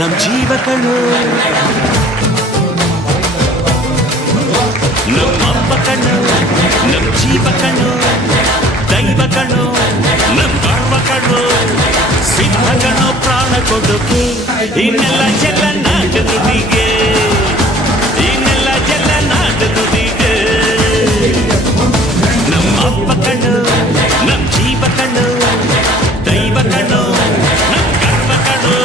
ನಮ್ ಜೀವಕಳು ನಮ್ಮಪ್ಪ ಕಣ್ಣು ನಮ್ ಜೀವಕಳು ದೈವ ಕಣ್ಣು ನಮ್ ಗರ್ವ ಕಣ್ಣು ಸಿದ್ಧ ಕಣ್ಣು ಪ್ರಾಣ ಕೊಡೋಕೆ ಇನ್ನೆಲ್ಲ ಜಲ ನಾಡು ನುಡಿಗೆ ಇನ್ನೆಲ್ಲ ಜಲ ನಾಡು ನುಡಿಗೆ ನಮ್ಮಪ್ಪ ಕಣ್ಣು ನಮ್ ಜೀವ ಕಣ್ಣು ದೈವ ಕಣ್ಣು ನಮ್ ಗರ್ವ ಕಣ್ಣು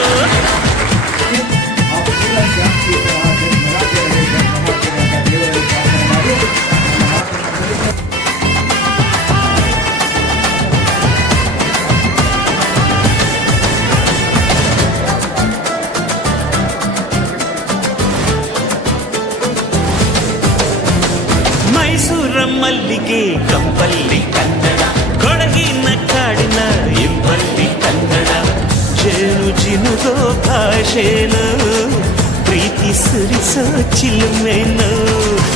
ಮೈಸೂರ ಮಲ್ಲಿಗೆ ಕಂಪಲ್ಲಿ ಕನ್ನಡ ಕೊಡಗಿನ ಕಾಡಿನ ಇಂಪಲ್ಲಿ ಕನ್ನಡ ಜೇನು ಜಿನುಗೋ ಭಾಷೆನು ಪ್ರೀತಿ ಸುರಿಸೋ ಚಿಲುಮೆನು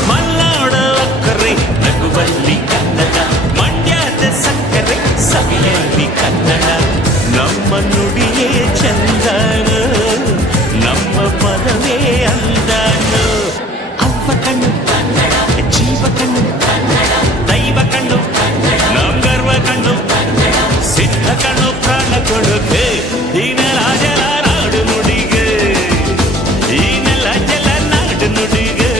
ಮಲ್ನಾಡ ಅಕ್ಕರೆ ನಗುವಲ್ಲಿ ಕನ್ನಡ ಮಂಡ್ಯದ ಸಕ್ಕರೆ ಸವಿಯಲ್ಲಿ ಕನ್ನಡ ನಮ್ಮ ನುಡಿಯೇ ಚಂದನ ನಮ್ಮ ಪದವೇ ಅಂದನು ಅವ್ವ ಕಣ್ಣು ಜೀವ ಕಣ್ಣು ದೈವ ಕಣ್ಣು ನಮ್ ಗರ್ವ ಕಣ್ಣು ಸಿದ್ಧ ಕಣ್ಣು ಪ್ರಾಣ ಕೊಡುತ್ತೆ ಈನೆಲ್ಲ ಜಲ ನಾಡು ನುಡಿಗೆ ಈನೆಲ್ಲ ಜಲ ನಾಡು ನುಡಿಗೆ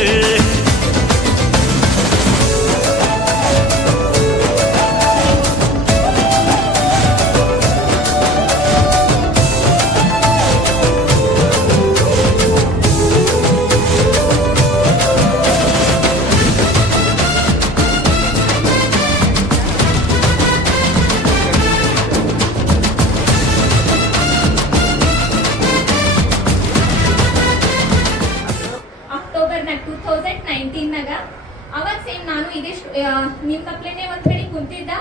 ಅಕ್ಟೋಬರ್ನಾಗ 2019ನಾಗ ಅವಾಗ ಸೇಮ್ ನಾನು ಇದಿಷ್ಟು ನಿಮ್ಮ ಕಪ್ಲೇನೆ ಒಂದು ಹೇಳಿ ಕುಂತಿದ್ದ.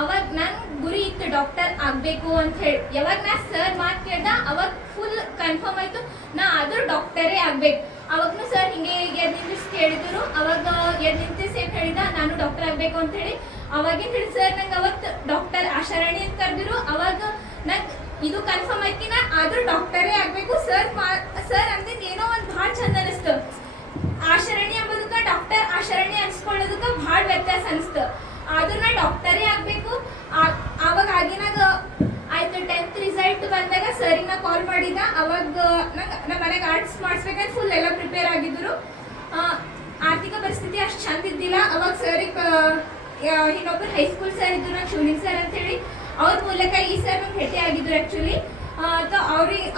ಅವಾಗ ನನ್ನ ಗುರಿ ಇತ್ತು ಡಾಕ್ಟರ್ ಆಗಬೇಕು ಅಂತ ಹೇಳಿ. ಯಾವಾಗ ನಾ ಸರ್ ಮಾತು ಕೇಳ್ದ ಅವಾಗ ಫುಲ್ ಕನ್ಫರ್ಮ್ ಆಯ್ತು ನಾ ಆದರೂ ಡಾಕ್ಟರೇ ಆಗ್ಬೇಕು. ಅವಾಗೂ ಸರ್ ಹಿಂಗೆ ಎದ್ದು ನಿಂತು ಕೇಳಿದ್ರು. ಅವಾಗ ಎದ್ದು ನಿಂತು ಸೇಮ್ ಹೇಳಿದ ನಾನು ಡಾಕ್ಟರ್ ಆಗಬೇಕು ಅಂತ ಹೇಳಿ. ಅವಾಗಿಂದ ಹೇಳಿ ಸರ್ ನಂಗೆ ಅವತ್ತು ಡಾಕ್ಟರ್ ಆಶಾರಾಣಿ ಅಂತ ಕರೆದಿರು. ಅವಾಗ ನಂಗೆ ಇದು ಕನ್ಫರ್ಮ್ ಆಯ್ತು ನಾ ಆದರೂ ಡಾಕ್ಟರೇ ಆಗಬೇಕು. ಸರ್ ಅಂದಿದ್ದು ಏನೋ ಒಂದು ಭಾಳ ಚಂದ ಅನಿಸ್ತು. ಆಶಾರಾಣಿ ಅಂಬೋದಕ್ಕೆ ಡಾಕ್ಟರ್ ಆಶಾರಾಣಿ ಅನ್ಸ್ಕೊಳ್ಳೋದಕ್ಕೆ ಭಾಳ ವ್ಯತ್ಯಾಸ ಅನಿಸ್ತು. ಆದ್ರೂ ನಾ ಡಾಕ್ಟರೇ ಆಗಬೇಕು. ಅವಾಗ ಆಗಿನಾಗ ಆಯ್ತು 10th ರಿಸಲ್ಟ್ ಬಂದಾಗ ಸರಿಗೆ ನಾ ಕಾಲ್ ಮಾಡಿದ್ದ. ಅವಾಗ ನಂಗೆ ನಮ್ಮ ಮನೆಗೆ ಆರ್ಟ್ಸ್ ಮಾಡಿಸ್ಬೇಕಂತ ಫುಲ್ ಎಲ್ಲ ಪ್ರಿಪೇರ್ ಆಗಿದ್ರು. ಆರ್ಥಿಕ ಪರಿಸ್ಥಿತಿ ಅಷ್ಟು ಚಂದ ಇದ್ದಿಲ್ಲ. ಅವಾಗ ಸರಿಗೆ ಇನ್ನೊಬ್ಬರು ಹೈಸ್ಕೂಲ್ ಸರ್ ಇದ್ರು ನಂಗೆ ಶಿವಲಿಂಗ್ ಸರ್ ಅಂತೇಳಿ. ಅವ್ರ ಮೂಲಕ ಈ ಸರ್ ನಂಗೆ ಭೇಟಿ ಆಗಿದ್ರು ಆ್ಯಕ್ಚುಲಿ.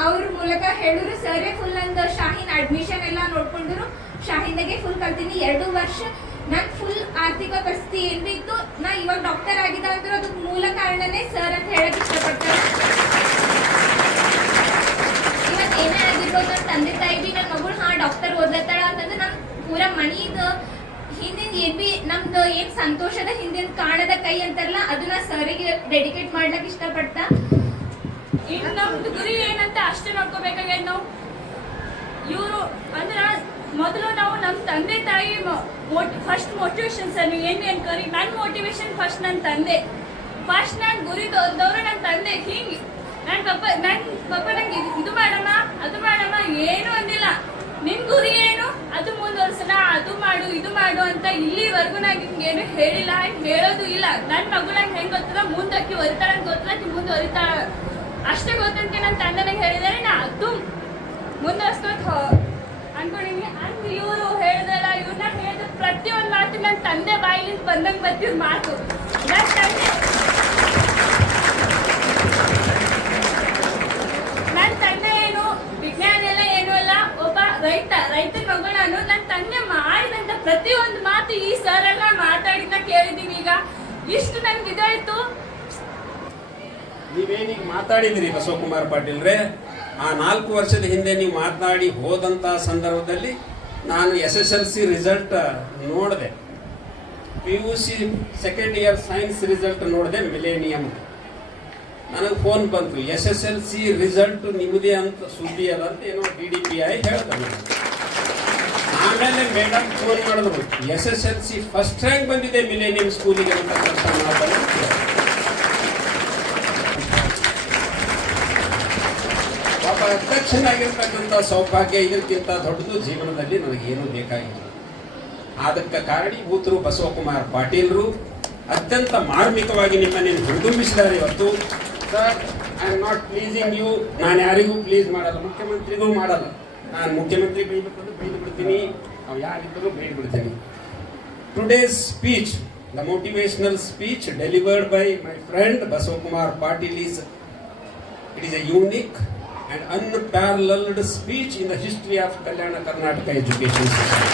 ಅವ್ರ ಮೂಲಕ ಹೇಳಿದ್ರು ಸರೇ ಫುಲ್ ನಂದು ಶಾಹಿನ್ ಅಡ್ಮಿಷನ್ ಎಲ್ಲ ನೋಡ್ಕೊಂಡ್ರು. ಶಾಹಿನ್ದಾಗೆ ಫುಲ್ ಕಲ್ತೀನಿ 2 ವರ್ಷ. ನಂಗೆ ಫುಲ್ ಆರ್ಥಿಕ ಪರಿಸ್ಥಿತಿ ಏನು ಇತ್ತು ನಾ ಇವಾಗ ಡಾಕ್ಟರ್ ಆಗಿದ್ದ ಅಂದ್ರೆ ಅದಕ್ಕೆ ಮೂಲ ಕಾರಣನೇ ಸರ್ ಅಂತ ಹೇಳಕ್ ಇಷ್ಟಪಡ್ತಾರೆ. ಇವತ್ತು ಏನೇ ಆಗಿರ್ಬೋದು ನನ್ನ ತಂದೆ ತಾಯಿ ಬಿ ನನ್ನ ಮಗಳು ಡಾಕ್ಟರ್ ಓದ್ಲತ್ತಾಳ ಅಂತಂದ್ರೆ ನಮ್ಮ ಪೂರ ಮನೀದು ಹಿಂದಿನ ಏನ್ ಬಿ ನಮ್ದು ಏನ್ ಸಂತೋಷದ ಹಿಂದಿನ ಕಾಣದ ಕೈ ಅಂತಾರಲ್ಲ ಅದನ್ನ ಸರಿಗೆ ಡೆಡಿಕೇಟ್ ಮಾಡ್ಲಕ್ ಇಷ್ಟಪಡ್ತಾ. ಇನ್ನು ನಮ್ದು ಗುರಿ ಏನಂತ ಅಷ್ಟೇ ನೋಡ್ಕೋಬೇಕಾಗ್ಯದ ನಾವು. ಇವರು ಅಂದ್ರೆ ಮೊದಲು ನಾವು ನಮ್ಮ ತಂದೆ ತಾಯಿ ಫಸ್ಟ್ ಮೋಟಿವೇಶನ್ ಸರ್. ನೀವು ಏನು ಅನ್ಕೋರಿ ನನ್ನ ಮೋಟಿವೇಶನ್ ಫಸ್ಟ್ ನನ್ನ ತಂದೆ. ಫಸ್ಟ್ ನನ್ನ ಗುರಿ ದೊಡ್ಡವರು ನನ್ನ ತಂದೆ. ಹಿಂಗೆ ನನ್ನ ಪಪ್ಪ ನಂಗೆ ಇದು ಮಾಡಮ್ಮ ಅದು ಮಾಡಮ್ಮ ಏನು ಅಂದಿಲ್ಲ. ನಿನ್ನ ಗುರಿ ಏನು ಅದು ಮುಂದುವರ್ಸೋಣ, ಅದು ಮಾಡು ಇದು ಮಾಡು ಅಂತ ಇಲ್ಲಿವರೆಗೂ ನಂಗೆ ಹಿಂಗೇನು ಹೇಳಿಲ್ಲ, ಹಿಂಗೆ ಹೇಳೋದು ಇಲ್ಲ. ನನ್ನ ಮಗು ನಂಗೆ ಹೆಂಗೆ ಗೊತ್ತದ ಮುಂದಕ್ಕೆ ಒರಿತಾಳ ಅಂತ ಗೊತ್ತಲ್ಲ ಮುಂದುವರಿತಾಳ ಅಷ್ಟೇ ಗೊತ್ತಂತೆ ನನ್ನ ತಂದೆನಾಗ ಹೇಳಿದರೆ ನಾ ಅದು ಮುಂದುವರ್ಸ್ಕೊತ ಅನ್ಕೊಂಡಿನಿ. ಹಂಗೆ ಇವರು ಹೇಳಿದ್ರಲ್ಲ ಇವ್ರನ್ನ ಹೇಳಿದ ಪ್ರತಿಯೊಂದು ಮಾತು ನನ್ನ ತಂದೆ ಬಾಯಿಲಿಂದ ಬಂದಂಗೆ ಬರ್ತಿದ್ ಮಾತು. ನನ್ನ ತಂದೆ ಏನು ವಿಜ್ಞಾನ ಎಲ್ಲ ಏನೂ ಅಲ್ಲ, ಒಬ್ಬ ರೈತನ ಮಗಳು. ನಾನು ನನ್ನ ತಂದೆ ಮಾಡಿದಂಥ ಪ್ರತಿಯೊಂದು ಮಾತು ಈ ಸರ್ ಎಲ್ಲ ಮಾತಾಡಿದ ಕೇಳಿದೀನಿ. ಈಗ ಇಷ್ಟು ನನ್ಗೆ ಇದಾಯ್ತು. ನೀವೇನೀಗ ಮಾತಾಡಿದ್ರಿ ಬಸವಕುಮಾರ್ ಪಾಟೀಲ್ರೆ, ಆ 4 ವರ್ಷದ ಹಿಂದೆ ನೀವು ಮಾತನಾಡಿ ಹೋದಂಥ ಸಂದರ್ಭದಲ್ಲಿ ನಾನು SSLC ರಿಸಲ್ಟ್ ನೋಡಿದೆ. PUC second year science result ನೋಡಿದೆ ಮಿಲೇನಿಯಮ್. ನನಗೆ ಫೋನ್ ಬಂತು SSLC ರಿಸಲ್ಟ್ ನಿಮ್ಮದೇ ಅಂತ ಸುದ್ದಿ ಅದ ಅಂತ ಏನೋ DDPI ಹೇಳ್ದೆ. ಆಮೇಲೆ ಮೇಡಮ್ ಫೋನ್ ಮಾಡಿದ್ರು SSLC ಫಸ್ಟ್ ರ್ಯಾಂಕ್ ಬಂದಿದೆ ಮಿಲೇನಿಯಂ ಸ್ಕೂಲಿಗೆ ಅಂತ ಮಾತಾಡಿ. ಪಾಪ ಅಧ್ಯಕ್ಷ ಚೆನ್ನಾಗಿರ್ತಕ್ಕಂಥ ಸೌಭಾಗ್ಯ ಇದಕ್ಕಿಂತ ದೊಡ್ಡದು ಜೀವನದಲ್ಲಿ ನನಗೇನು ಬೇಕಾಗಿಲ್ಲ. ಅದಕ್ಕೆ ಕಾರಣೀಭೂತರು ಬಸವಕುಮಾರ್ ಪಾಟೀಲ್ರು ಅತ್ಯಂತ ಮಾರ್ಮಿಕವಾಗಿ ನಿಮ್ಮನ್ನು ಹುರಿದುಂಬಿಸಿದ್ದಾರೆ ಇವತ್ತು. Sir, I am not pleasing you. ನಾನು ಯಾರಿಗೂ ಪ್ಲೀಸ್ ಮಾಡಲ್ಲ, ಮುಖ್ಯಮಂತ್ರಿಗೂ ಮಾಡಲ್ಲ. ನಾನು ಮುಖ್ಯಮಂತ್ರಿ ಬೈಬೇಕಂದ್ರೆ ಬೈದು ಬಿಡ್ತೀನಿ, ನಾವು ಯಾರಿದ್ದರೂ ಬೈದು ಬಿಡ್ತೀನಿ. Today's speech, the motivational speech delivered by my friend Basav-Kumar Patil is a unique and unparalleled speech in the history of Kalyana Karnataka education system.